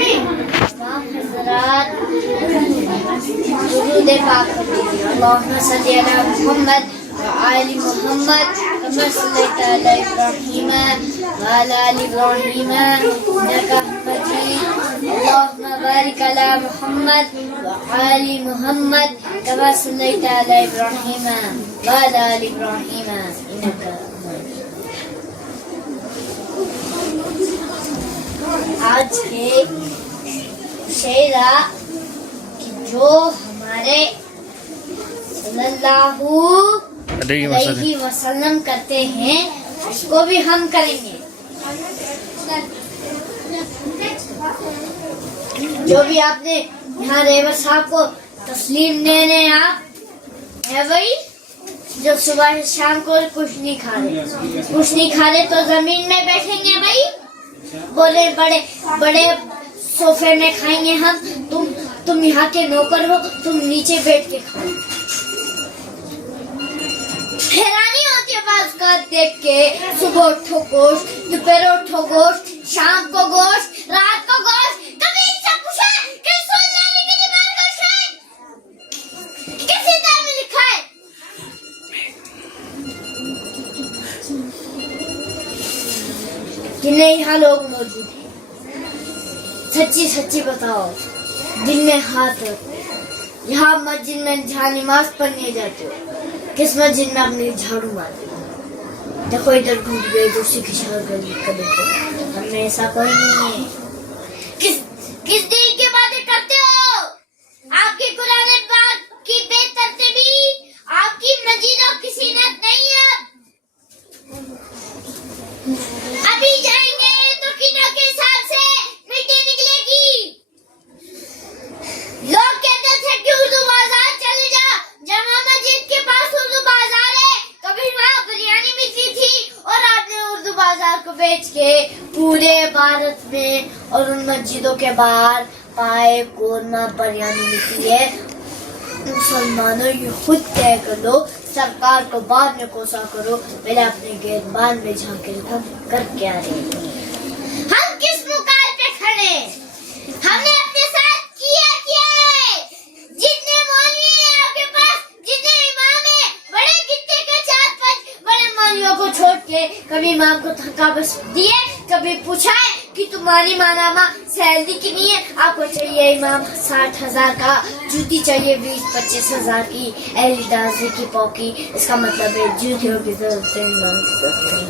तमाम हज़रात दुरूद पाक पढ़िए। अल्लाहुम्मा सल्ली अला मुहम्मद व आलि मुहम्मद कमा सल्लैता अला इब्राहीम व अला आलि इब्राहीम इन्नका हमीदुम मजीद। अल्लाहुम्मा बारिक अला मुहम्मद व आलि मुहम्मद कमा सल्लैता अला इब्राहीम व अला आलि इब्राहीम इन्नका आज के शेरा कि जो हमारे सल्लल्लाहु अलैहि वसल्लम करते हैं उसको भी हम करेंगे। जो भी आपने यहाँ रेवर साहब को तस्लीम देने आप है भाई, जो सुबह शाम को कुछ नहीं खा रहे तो जमीन में बैठेंगे भाई, बोले बड़े बड़े सोफे में खाएंगे हम, तुम यहाँ के नौकर हो, तुम नीचे बैठ के खाओ। हैरानी होती है बात का देख के, सुबह उठो गोश्त, दोपहर उठो गोश्त, शाम को गोश्त, रात को गोश्त। कभी इनसे पूछा कि सुन लेने के लिए बात गोश्त है किस किताब में लिखा है? कि नहीं यहाँ लोग मौजूद हैं, सच्ची सच्ची बताओ, दिन में हाथ रखो। यहाँ मस्जिद में जहाँ नमाज पढ़ने जाते हो, किस मस्जिद में आपने झाड़ू मारे? देखो इधर घूम गए, दूसरी की शहर देखो, हमें ऐसा कोई नहीं है। किस दिन की बातें करते हो? आपकी कुरान पाक की बेतरतीबी, आपकी मस्जिदों की सीनत नहीं है। अभी जाएंगे तो किलो के हिसाब से मिट्टी निकलेगी। लोग कहते थे कि उर्दू बाजार चले जा, जमा मस्जिद के पास उर्दू बाजार है, कभी वहाँ बिरयानी मिलती थी और आपने उर्दू बाजार को बेच के पूरे भारत में और उन मस्जिदों के बाहर पाए कोरमा बिरयानी मिलती है। मुसलमानों ये खुद तय कर लो, सरकार को बाद में कोसा करो, पहले अपने गिरबान में झांके हम कर क्या रहे हैं। हम किस मुकाम पे खड़े? हमने अपने साथ किया है। जितने मौलवी हैं आपके पास, जितने इमाम हैं, बड़े गिट्टे के 4-5 बड़े मौलवियों को छोड़ के कभी इमाम को थका बस दिए, कभी पूछा है कि तुम्हारी मानामा सैलरी कितनी है? आपको चाहिए इमाम 60,000 का, जूती चाहिए 20-25 हजार की, एलिडाजी की पॉकी। इसका मतलब है जूतियों की जरूरत है, इमाम की जरूरत नहीं।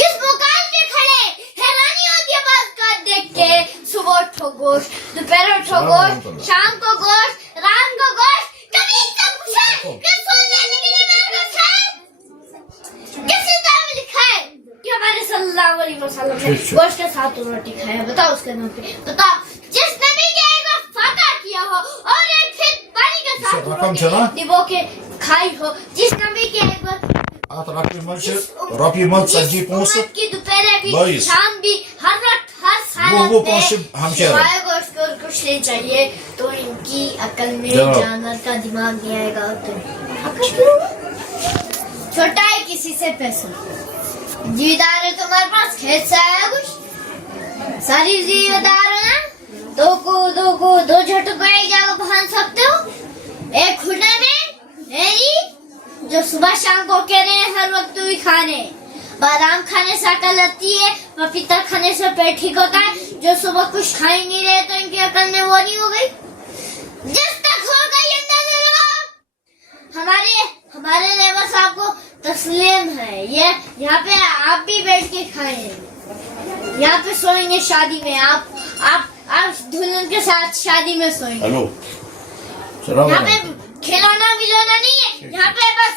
किस मुकाम पे खड़े? हैरानी होती है बात का देख के। सुबह उठो गोश्त, दोपहर उठो गोश्त, शाम को गोश्त, रात को गोश्त। कभी इसका पूछा कि सुन लेने के लिए मेरे गोश्त है? किस किताब में लिखा है कि हमारे सल्लल्लाहु अलैहि वसल्लम ने गोश्त के साथ रोटी खाया? बताओ उसके नाम पे, बताओ। जिस नबी के एक बार फाका किया हो और एक फिर पानी के साथ रोटी डिबो के खाई हो, जिस नबी के एक बार की दोपहर भी शाम भी हर वक्त हर साल सिवाय गोश्त को कुछ नहीं चाहिए, तो इनकी अकल में जानवर का दिमाग नहीं आएगा। तो छोटा है किसी से पैसा, जिम्मेदार है तुम्हारे पास, खेत से आया कुछ, सारी जिम्मेदार है ना। दो झटको एक जगह बांध सकते हो, एक खुले में नहीं जो सुबह शाम को कह रहे हैं हर वक्त भी खाने। बादाम खाने से अकल आती है, पपीता खाने से पेट ठीक होता है। जो सुबह कुछ खा ही नहीं रहे तो इनकी अकल में वो नहीं हो गई। जिस तक हो गई अंदाजा लगाओ। हमारे लेबर साहब को तस्लीम है, ये यहाँ पे आप भी बैठ के खाएं, यहाँ पे सोएंगे शादी में, आप दुल्हन के साथ शादी में सोएंगे। यहाँ पे खिलौना विलौना नहीं है, यहाँ पे बस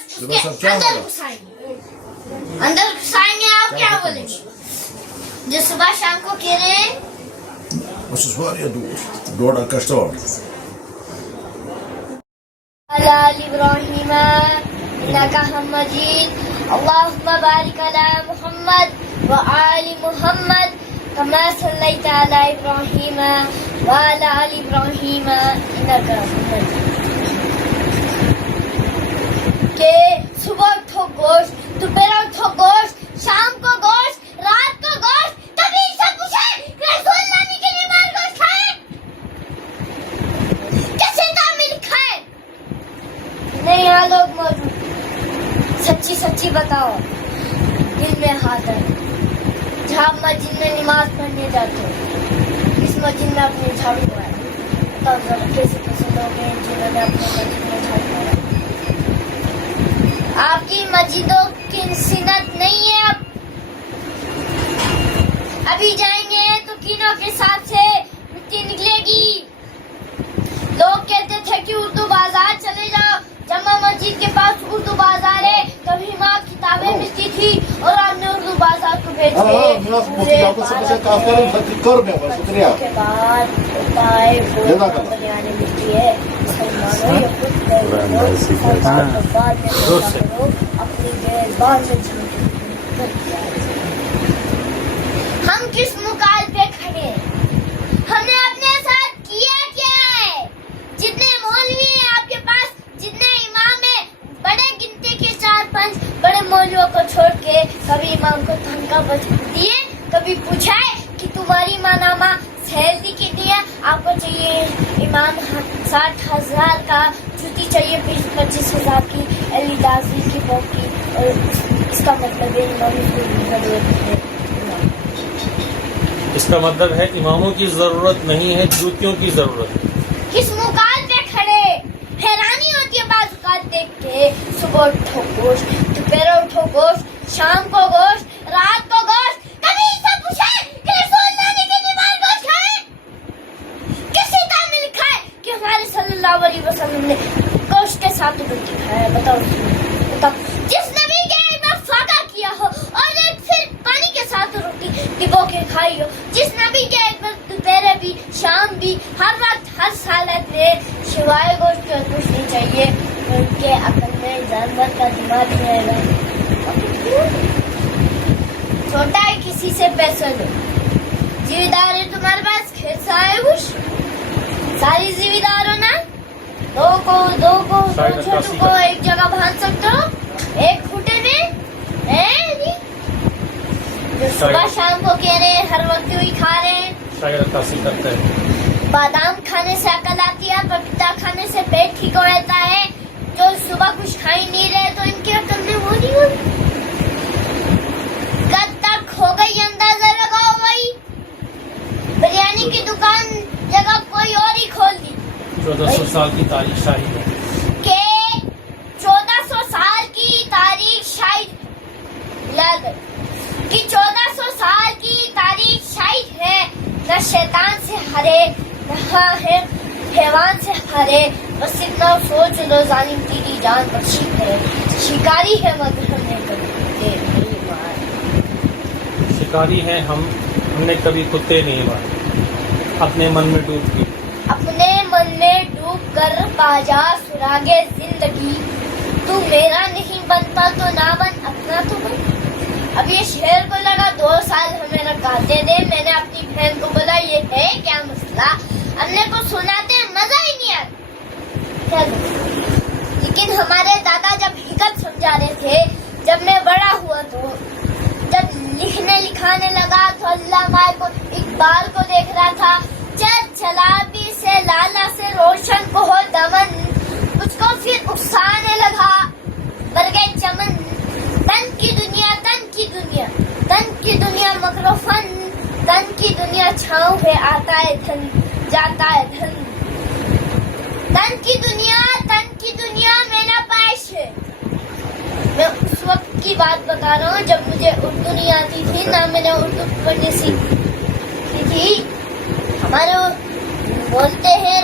अंदर घुसाएंगे। आप क्या बोलेंगे जो सुबह शाम को कह रहे हैं? इब्राहीम इन्नका हमीदुम मजीद। अल्लाहुम्मा बारिक अला मुहम्मद व आलि मुहम्मद कमा सल्लैता अला इब्राहीम व अला आलि इब्राहीम इन्नका हमीदुम मजीद। के सुबह उठो गोश्त, दोपहर उठो गोश्त, शाम को गोश्त, रात को गोश्त। कभी सब पूछे कि रसूल नबी की नमाज बताओ, दिल में हाथ है। जहाँ मस्जिद में नमाज पढ़ने जाते हो, इस मस्जिद में अपने झाड़ू मारा, तब जरा कैसे पसंद हो गए जिन्होंने अपने मस्जिद में झाड़ू मारा। आपकी मस्जिदों की सिनत नहीं है। अब अभी जाएंगे तो कीनों के साथ से मिट्टी निकलेगी। लोग कहते थे कि उर्दू बाजार चले जाओ, जमा मस्जिद के पास उर्दू बाजार है, कभी वहाँ किताबें मिलती थी और आपने उर्दू बाजार को भेज शुक्रिया के बाद होता है वो बनियाने मिलती है। मुसलमानों ये खुद अपनी बेज़बान से हम किस मुकाल पे खड़े हैं? हमने अपने साथ किया क्या है? जितने मौलवी हैं आपके पास, जितने इमाम हैं, बड़े गिनती के 4-5 बड़े मौलवियों को छोड़ के कभी इमाम को तनख्वाह बचा दिए, कभी पूछा है कि तुम्हारी मानामा सैलरी कितनी है? आपको चाहिए इमाम 60,000 का, जूती चाहिए 20-25 हजार की, अली दाजी की बोकी, और इसका मतलब है इमाम को इसका मतलब है इमामों की जरूरत नहीं है, जूतियों की जरूरत है। किस मुकाल पे खड़े? हैरानी होती है बाज़ देख के। सुबह उठो गोश्त, दोपहर उठो गोश्त, शाम को गोश्त, रात को गोश्त। कभी इससे पूछा है कि रसूलुल्लाह ने कितनी बार गोश्त खाए? किस किताब में लिखा है कि हमारे सल्लल्लाहु अलैहि वसल्लम ने गोश्त के साथ रोटी खाया? बताओ जिस नबी के एक बार फाका किया हो और एक फिर पानी के साथ रोटी डिबो के खाई हो, जिस नबी के एक बार दोपहर भी, शाम भी, हर वक्त, हर हालत में सिवाय गोश्त के कुछ नहीं चाहिए, उनके अकल में जानवर का दिमाग रहेगा। छोटा है किसी से पैसा लो, जिम्मेदार है तुम्हारे पास, खेत से आए कुछ सारी जिम्मेदार हो ना। दो छोटू को एक जगह बांध सकते हो, एक खूटे में जो सुबह शाम को कह रहे हैं, हर वक्त वही खा रहे हैं। करते हैं। बादाम खाने से अकल आती है, पपीता खाने से पेट ठीक हो रहता है। जो सुबह कुछ खा ही नहीं रहे तो इनके अकल में वो नहीं हो। कब तक हो गई अंदाजा लगाओ भाई। बिरयानी की दुकान जगह कोई और ही खोल दी। 1400 साल की तारीख शाही है के 1400 साल की तारीख शायद याद कि 1400 साल की तारीख शायद है। न शैतान से हरे, न है हैवान से हरे, बस इतना सोच लो जालिम तेरी जान बख्शी है। शिकारी है मगर हमने कभी नहीं मारा। शिकारी है हमने कभी कुत्ते नहीं मारे। अपने मन में डूब के, अपने मन में डूब कर बाजा सुरागे जिंदगी। तू मेरा नहीं बनता तो ना बन, अपना तो बन। अब ये शेर को लगा 2 साल हमें रखाते दे। मैंने अपनी बहन को बोला ये है क्या मसला, हमने को सुनाते मजा ही नहीं आता। लेकिन हमारे दादा जब हिकमत समझा रहे थे, जब मैं बड़ा हुआ तो जब लिखने लिखाने लगा तो अल्लामा को इकबाल को देख रहा था। चल चलाबी से लाला से रोशन को हो दमन, उसको फिर उकसाने लगा मर गए चमन। तन की दुनिया, तन की दुनिया, तन की दुनिया मकरोफन, तन की दुनिया छाँव है, आता है धन जाता है धन। तन की दुनिया मेरा पाश है। मैं उस वक्त की बात बता रहा हूँ जब मुझे उर्दू नहीं आती थी, ना मैंने उर्दू पढ़नी सीखी थी। हमारे बोलते हैं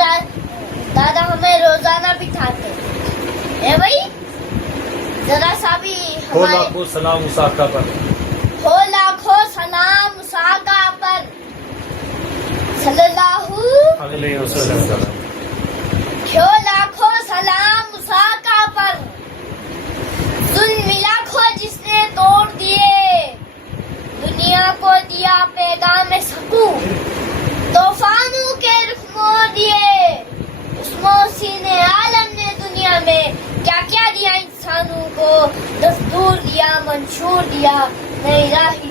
दादा हमें रोजाना बिठाते हैं भाई। जरा सा भी हो लाखों सलाम मुसाका पर, हो लाखों सलाम मुसाका पर सल्लल्लाहु अलैहि वसल्लम। हो लाखों सलाम मुसाका पर, जुल्म लाखों जिसने तोड़ दिए, दुनिया को दिया पैगाम सकून, तूफानों के रुख मोड़ दिए। उस मोहसिने आलम ने दुनिया में क्या क्या दिया इंसानों को, दस्तूर दिया, मंशूर दिया, नई राही